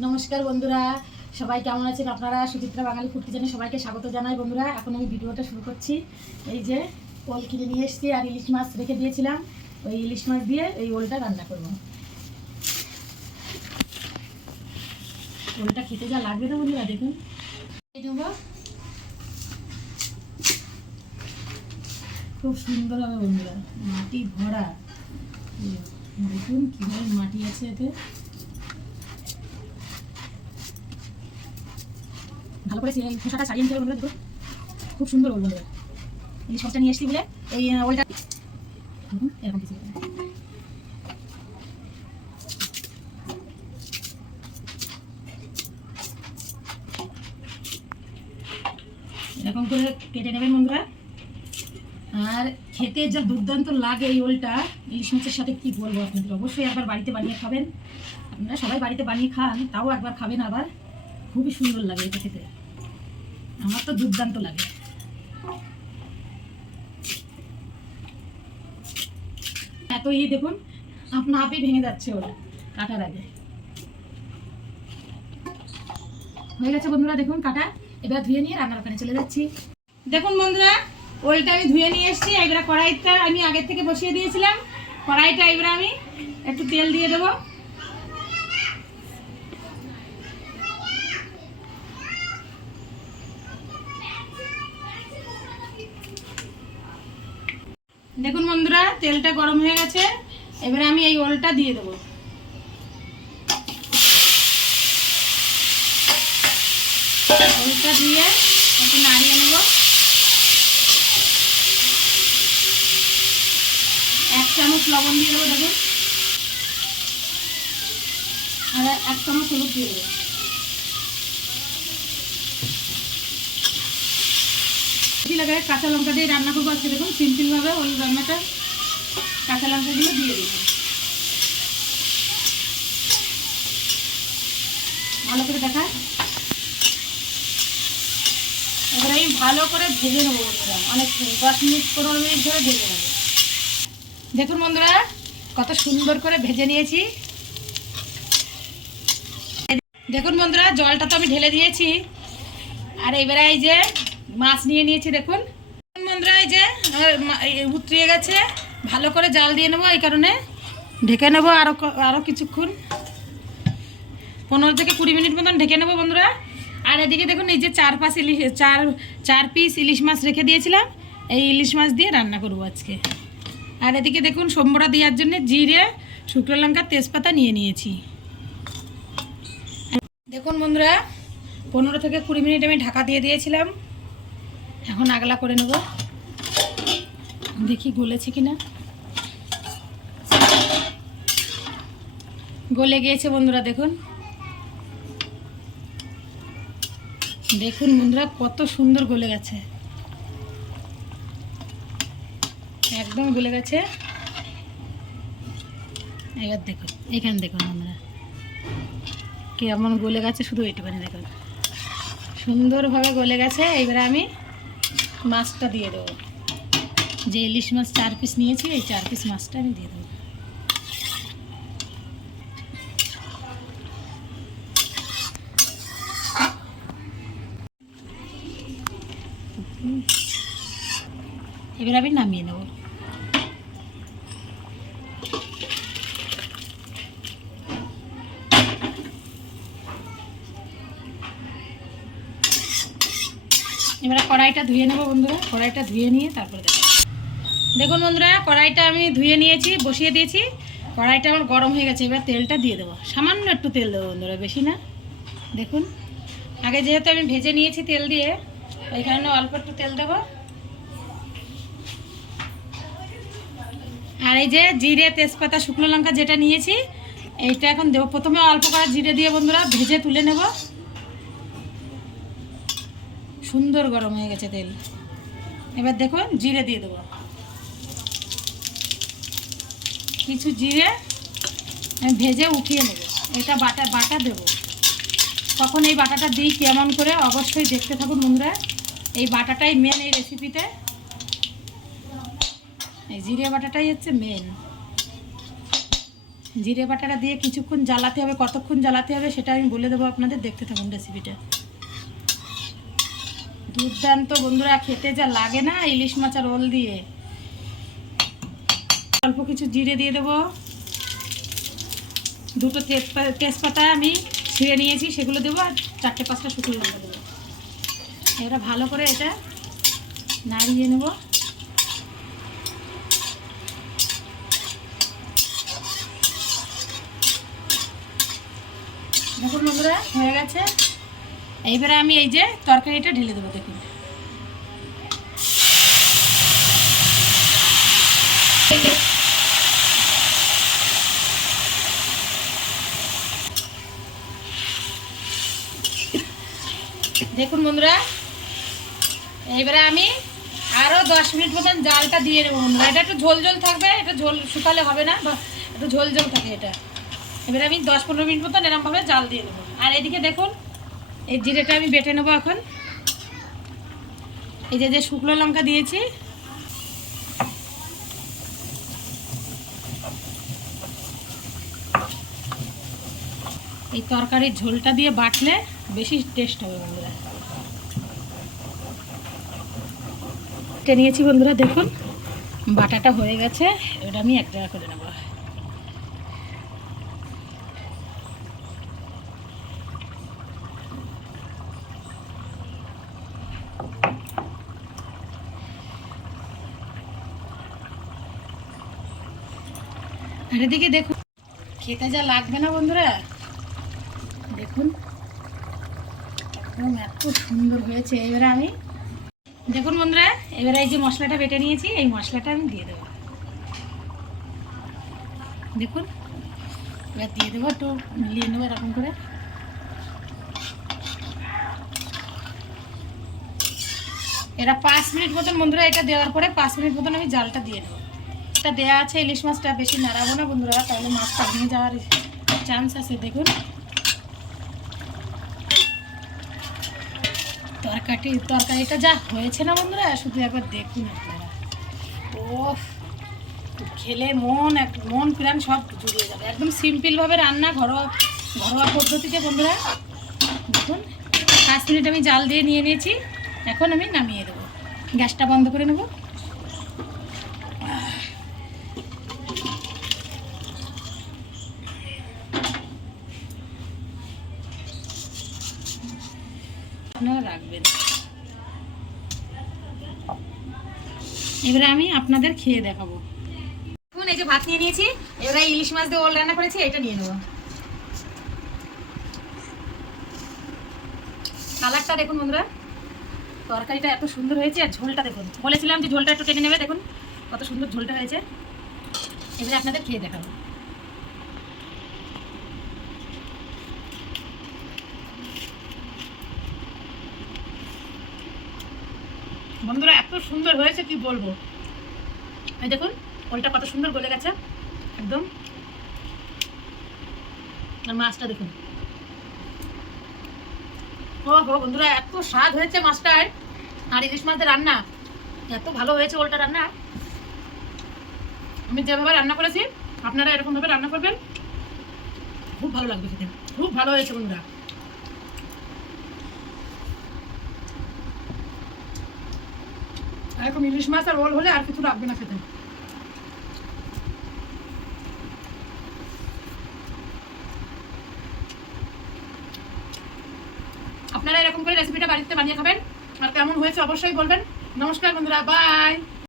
নমস্কার বন্ধুরা, সবাই কেমন আছেন আপনারা? সুচিত্রা বাঙালি ফুড কিচেনে সবাইকে স্বাগত জানাই বন্ধুরা। এখন আমি ভিডিওটা শুরু করছি। এই যে ওল কিনে নিয়ে এসেছি আর ইলিশ মাছ রেখে দিয়েছিলাম। ওই ইলিশ মাছ দিয়ে এই ওলটা রান্না করব। ওলটা খেতে যা লাগবে তো বন্ধুরা, দেখুন। খুব সুন্দর হবে বন্ধুরা, মাটি ভরা। দেখুন কীভাবে মাটি আছে এতে। ভালো করে খোসাটা নিতে হবে খুব সুন্দর এই সবটা নিয়ে এসছি বলে এই এরকম কিছু। এরকম করে কেটে নেবেন বন্ধুরা। আর খেতে যা দুর্দান্ত লাগে এই ওলটা ইলিশ মাছের সাথে কি বলব আপনাদের? অবশ্যই একবার বাড়িতে বানিয়ে খাবেন। আপনারা সবাই বাড়িতে বানিয়ে খান, তাও একবার খাবেন আবার। খুবই সুন্দর লাগে এটা খেতে। আমার তো দুর্দান্ত লাগে। এত ই দেখুন আপনা আপই ভেঙে যাচ্ছে ওরা কাটার আগে। হয়ে গেছে বন্ধুরা, দেখুন কাটা। এবার ধুয়ে নিয়ে রান্নার ওখানে চলে যাচ্ছি। দেখুন বন্ধুরা, ওলটা আমি ধুয়ে নিয়ে এসেছি। এবার কড়াইটা আমি আগের থেকে বসিয়ে দিয়েছিলাম। কড়াইটা এবার আমি একটু তেল দিয়ে দেবো। দেখুন বন্ধুরা, তেলটা গরম হয়ে গেছে। এবারে আমি এই ওলটা দিয়ে দেবো। ওলটা দিয়ে একটু নাড়িয়ে নেব। এক চামচ লবণ দিয়ে দেবো, দেখুন। আর এক চামচ হলুদ দিয়ে দেবো। বেশি লাগে কাঁচা লঙ্কা দিয়ে রান্না করব আজকে। দেখুন, সিম্পলভাবে ওই রান্নাটা কাঁচা লঙ্কাগুলো দিয়ে দিই ভালো করে দেখা এবার আমি ভালো করে ভেজে নেব অনেক দশ মিনিট, পনেরো মিনিট ধরে ভেজে নেব। দেখুন বন্ধুরা, কত সুন্দর করে ভেজে নিয়েছি। দেখুন বন্ধুরা, জলটা তো আমি ঢেলে দিয়েছি। আর এবারে এই যে মাছ নিয়ে নিয়েছি, দেখুন। বন্ধুরা এই যে উতরিয়ে গেছে। ভালো করে জাল দিয়ে নেব, এই কারণে। ঢেকে নেব আরও আরও কিছুক্ষণ। পনেরো থেকে কুড়ি মিনিট মতন ঢেকে নেব, বন্ধুরা। আর এদিকে দেখুন, এই যে চার পাঁচ ইলিশ, চার চার পিস ইলিশ মাছ রেখে দিয়েছিলাম। এই ইলিশ মাছ দিয়ে রান্না করব আজকে। আর এদিকে দেখুন, সম্বরা দেওয়ার জন্য জিরে, শুকনো লঙ্কা, তেজপাতা নিয়ে নিয়েছি। দেখুন, বন্ধুরা, পনেরো থেকে কুড়ি মিনিট আমি ঢাকা দিয়ে দিয়েছিলাম। এখন আগলা করে নেব। দেখি গলেছে কিনা গলে গিয়েছে বন্ধুরা, দেখুন। দেখুন বন্ধুরা, কত সুন্দর গলে গেছে। একদম গলে গেছে। এবার দেখুন, এখানে দেখুন বন্ধুরা। কেমন গলে গেছে, শুধু এইটুখানি দেখুন। সুন্দরভাবে গলে গেছে, এবারে আমি মাছটা দিয়ে দেবো। যে ইলিশ মাছ চার পিস নিয়েছি এই চার পিস মাছটা আমি দিয়ে দেবো। এবার আমি নামিয়ে নেব। এবারে কড়াইটা ধুয়ে নেব বন্ধুরা। কড়াইটা ধুয়ে নিয়ে তারপরে দেখো। দেখুন বন্ধুরা, কড়াইটা আমি ধুয়ে নিয়েছি, বসিয়ে দিয়েছি। কড়াইটা আমার গরম হয়ে গেছে, এবার তেলটা দিয়ে দেবো। সামান্য একটু তেল দেবো বন্ধুরা, বেশি না। দেখুন, আগে যেহেতু আমি ভেজে নিয়েছি তেল দিয়ে ওই কারণে অল্প একটু তেল দেবো। আর এই যে জিরে, তেজপাতা, শুকনো লঙ্কা যেটা নিয়েছি, এইটা এখন দেবো। প্রথমে অল্প করে জিরে দিয়ে বন্ধুরা, ভেজে তুলে নেব। সুন্দর গরম হয়ে গেছে তেল। এবার দেখুন জিরে দিয়ে দেবো। কিছু জিরে ভেজে উঠিয়ে নেব। এটা বাটা বাটা দেবো। কখন এই বাটাটা দিই কেমন করে অবশ্যই দেখতে থাকুন বন্ধুরা। এই বাটাটাই মেন এই রেসিপিতে এই জিরে বাটাটাই হচ্ছে মেন জিরে বাটাটা দিয়ে কিছুক্ষণ জ্বালাতে হবে, কতক্ষণ জ্বালাতে হবে সেটা আমি বলে দেবো আপনাদের। দেখতে থাকুন রেসিপিটা দুর্দান্ত বন্ধুরা, খেতে যা লাগে না, ইলিশ মাছ আর ওল দিয়ে। অল্প কিছু জিরে দিয়ে দেবো। দুটো তেজপা- তেজপাতা আমি ছিঁড়ে নিয়েছি, সেগুলো দেবো আর চারটে পাঁচটা শুকনো লঙ্কা দেবো। এবার ভালো করে এটা নাড়িয়ে নেব। দেখুন বন্ধুরা, হয়ে গেছে। এইবারে আমি এই যে তরকারিটা ঢেলে দেবো দেখুন দেখুন বন্ধুরা, এইবারে আমি আরও দশ মিনিট মতন জালটা দিয়ে দেবো বন্ধুরা। এটা একটু ঝোল ঝোল থাকবে, এটা ঝোল শুকালে হবে না একটু ঝোল ঝোল থাকে এটা। এবারে আমি দশ পনেরো মিনিট মতন এরমভাবে জাল দিয়ে দেবো আর এদিকে দেখুন এই জিরেটা আমি বেটে নেব এখন। এই যে যে শুকনো লঙ্কা দিয়েছি। এই তরকারির ঝোলটা দিয়ে বাটলে বেশি টেস্ট হবে বন্ধুরা। এটা নিয়েছি বন্ধুরা, দেখুন। বাটাটা হয়ে গেছে এটা আমি এক জায়গা করে নেব। আর এদিকে দেখুন। খেতে যা লাগবে না বন্ধুরা। দেখুন, একদম এত সুন্দর হয়েছে। এবারে আমি, দেখুন বন্ধুরা, এবারে এই যে মশলাটা বেটে নিয়েছি, এই মশলাটা আমি দিয়ে দেবো। দেখুন, এবার দিয়ে দেবো একটু, মিলিয়ে নেব এরকম করে। এটা পাঁচ মিনিট মতন বন্ধুরা, এটা দেওয়ার পরে পাঁচ মিনিট মতন আমি জালটা দিয়ে দেবো। এটা দেওয়া আছে, ইলিশ মাছটা বেশি নাড়াবো না বন্ধুরা, তাহলে মাছটা ভেঙে যাওয়ার চান্স আছে, দেখুন। তরকারি তরকারিটা যা হয়েছে না বন্ধুরা, শুধু একবার দেখুন আপনারা। ও খেলে মন, এক মন প্রাণ সব জুড়িয়ে যাবে। একদম সিম্পলভাবে রান্না, ঘরোয়া ঘরোয়া পদ্ধতিতে বন্ধুরা। দেখুন, পাঁচ মিনিট আমি জাল দিয়ে নিয়ে নিয়েছি। এখন আমি নামিয়ে দেবো। গ্যাসটা বন্ধ করে নেব। আপনারা রাখবেন। এবারে আমি আপনাদের খেয়ে দেখাবো। দেখুন, এই যে ভাত নিয়ে নিয়েছি, এবারে ইলিশ মাছ দিয়ে ওল রান্না করেছি, এটা নিয়ে নেব। কালারটা দেখুন বন্ধুরা, তরকারিটা এত সুন্দর হয়েছে, আর ঝোলটা দেখুন। বলেছিলাম যে ঝোলটা একটু টেনে নেবে, দেখুন কত সুন্দর ঝোলটা হয়েছে। এবারে আপনাদের খেয়ে দেখাবো। বন্ধুরা, এত সুন্দর হয়েছে, কি বলব? এই দেখুন, ওলটা কত সুন্দর গলে গেছে, একদম। আর মাছটা দেখুন। ও হো বন্ধুরা, এত স্বাদ হয়েছে মাছটার। আর ইলিশ মাছের রান্না, এত ভালো হয়েছে ওলটা রান্না। আমি যেভাবে রান্না করেছি, আপনারা এরকমভাবে রান্না করবেন। খুব ভালো লাগবে খেতে। খুব ভালো হয়েছে বন্ধুরা। এরকম ইলিশ মাছ আর ওল হলে আর কিছু লাগবে না খেতে। আপনারা এরকম করে রেসিপিটা বাড়িতে বানিয়ে খাবেন। আর কেমন হয়েছে অবশ্যই বলবেন। নমস্কার বন্ধুরা বাই